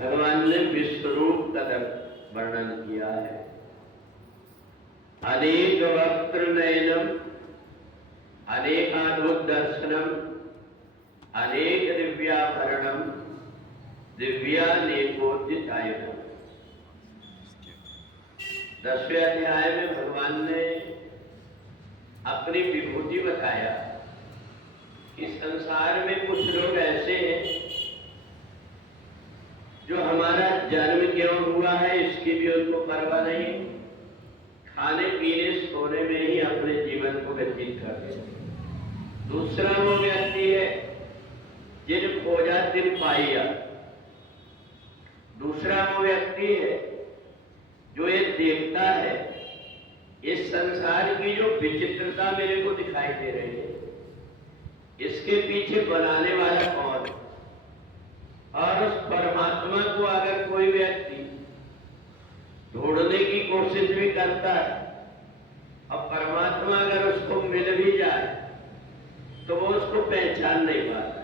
भगवान ने विश्वरूप का वर्णन किया है। अनेक वक्त्र नयनम, अनेकाद्भुत दर्शनम, अनेक दिव्याभरणम, दिव्यानेकोद्यतायनम। 10वें अध्याय में भगवान ने अपनी विभूति बताया कि संसार में कुछ लोग ऐसे हैं जो हमारा जन्म क्यों हुआ है इसकी भी उनको परवाह नहीं, खाने पीने सोने में ही अपने जीवन को व्यतीत कर देते। दूसरा वो व्यक्ति है जिन खोजा तिन पाइया। दूसरा वो व्यक्ति है जो ये देखता है इस संसार की जो विचित्रता मेरे को दिखाई दे रही है, इसके पीछे बनाने वाला कौन है। और उस परमात्मा को अगर कोई व्यक्ति ढूंढने की कोशिश भी करता है और परमात्मा अगर उसको मिल भी जाए तो वो उसको पहचान नहीं पाता,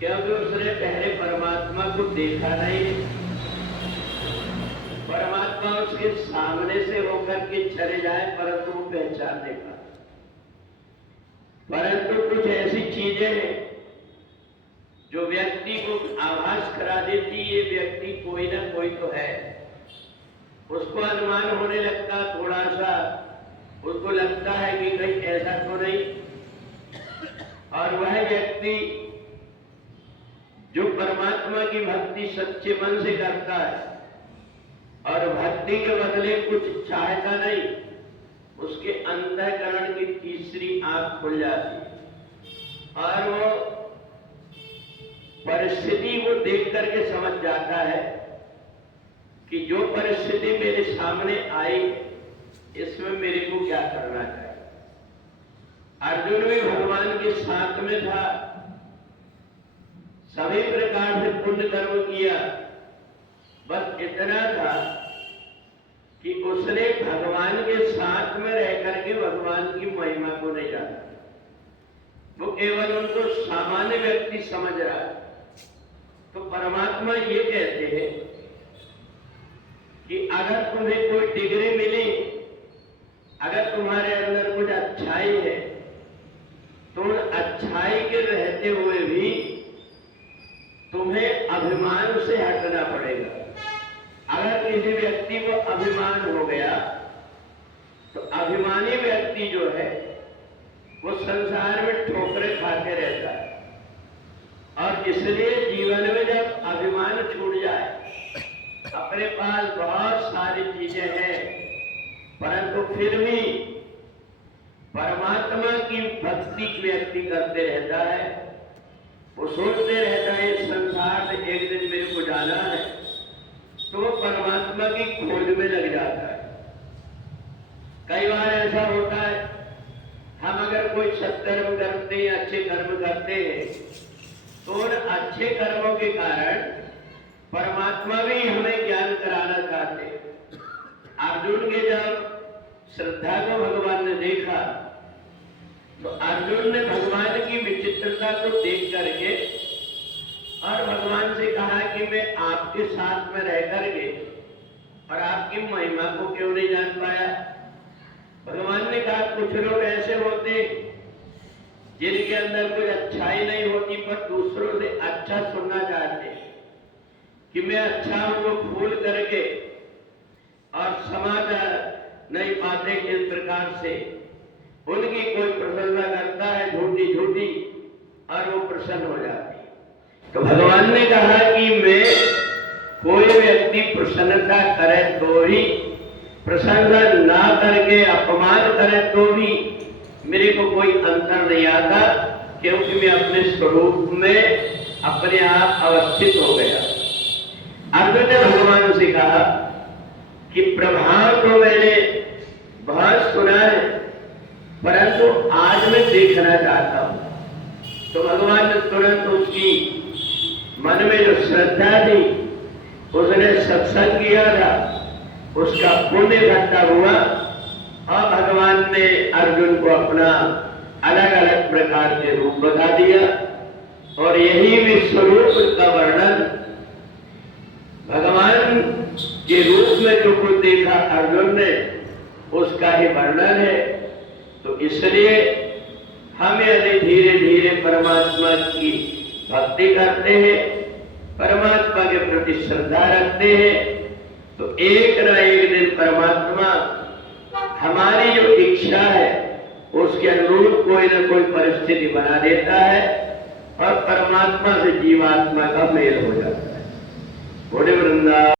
क्योंकि उसने पहले परमात्मा को देखा नहीं। परमात्मा उसके सामने से होकर के चले जाए परंतु वो पहचान नहीं पाता। परंतु कुछ ऐसी चीजें हैं जो व्यक्ति को आभास करा देती, ये व्यक्ति कोई ना कोई तो है। उसको अनुमान होने लगता, थोड़ा सा उसको लगता है कि कहीं ऐसा तो नहीं। और वह व्यक्ति जो परमात्मा की भक्ति सच्चे मन से करता है और भक्ति के बदले कुछ चाहता नहीं, उसके अंतःकरण की तीसरी आंख खुल जाती है और वो परिस्थिति को देख करके समझ जाता है कि जो परिस्थिति मेरे सामने आई इसमें मेरे को क्या करना चाहिए। अर्जुन भी भगवान के साथ में था, सभी प्रकार से पुण्य कर्म किया, बस इतना था कि उसने भगवान के साथ में रह करके भगवान की महिमा को नहीं जाना। वो केवल उनको सामान्य व्यक्ति समझ रहा है। तो परमात्मा ये कहते हैं कि अगर तुम्हें कोई डिग्री मिली, अगर तुम्हारे अंदर कुछ अच्छाई है तो उन अच्छाई के रहते हुए भी तुम्हें अभिमान से हटना पड़ेगा। अगर किसी व्यक्ति को अभिमान हो गया तो अभिमानी व्यक्ति जो है वो संसार में ठोकरें खाते रहता है। और इसलिए जीवन में जब अभिमान छूट जाए, अपने पास बहुत सारी चीजें हैं परंतु फिर भी परमात्मा की भक्ति व्यक्ति करते रहता है, वो सोचते रहता है इस संसार से एक दिन मेरे को जाना है, तो वो परमात्मा की खोज में लग जाता है। कई बार ऐसा होता है, हम अगर कोई सत्कर्म करते हैं, अच्छे कर्म करते हैं, तो उन अच्छे कर्मों के कारण परमात्मा भी हमें ज्ञान कराना चाहते हैं। अर्जुन के जब श्रद्धा को भगवान ने देखा तो अर्जुन ने भगवान की विचित्रता को देख करके और भगवान से कहा कि मैं आपके साथ में रह करके और आपकी महिमा को क्यों नहीं जान पाया। भगवान ने कहा कुछ लोग ऐसे होते जिनके अंदर कोई अच्छाई नहीं होती पर दूसरों से अच्छा सुनना चाहते कि मैं अच्छा हूं, वो भूल करके और समाज नहीं पाते। इस प्रकार से उनकी कोई प्रशंसा करता है झूठी झूठी और वो प्रसन्न हो जाती है। तो भगवान ने कहा कि मैं कोई व्यक्ति प्रसन्नता करे तो भी, प्रशंसा ना करके अपमान करे तो भी मेरे को कोई अंतर नहीं आता, क्योंकि मैं अपने स्वरूप में अपने आप अवस्थित हो गया। अर्जुन ने भगवान से कहा कि प्रभाव तो मैंने बहुत सुना है परंतु आज मैं देखना चाहता हूं। तो भगवान ने तुरंत उसकी मन में जो श्रद्धा थी, उसने सत्संग किया था, उसका पुण्य इकट्ठा हुआ और भगवान ने अर्जुन को अपना अलग अलग प्रकार के रूप बता दिया। और यही विश्वरूप का वर्णन के रूप में जो कुछ देखा अर्जुन ने उसका ही वर्णन है। तो इसलिए हम यदि धीरे धीरे परमात्मा की भक्ति करते हैं, परमात्मा के प्रति श्रद्धा रखते हैं, तो एक न एक दिन परमात्मा हमारी जो इच्छा है उसके अनुरूप कोई न कोई परिस्थिति बना देता है और परमात्मा से जीवात्मा का मेल हो जाता है। बोले वृंदा।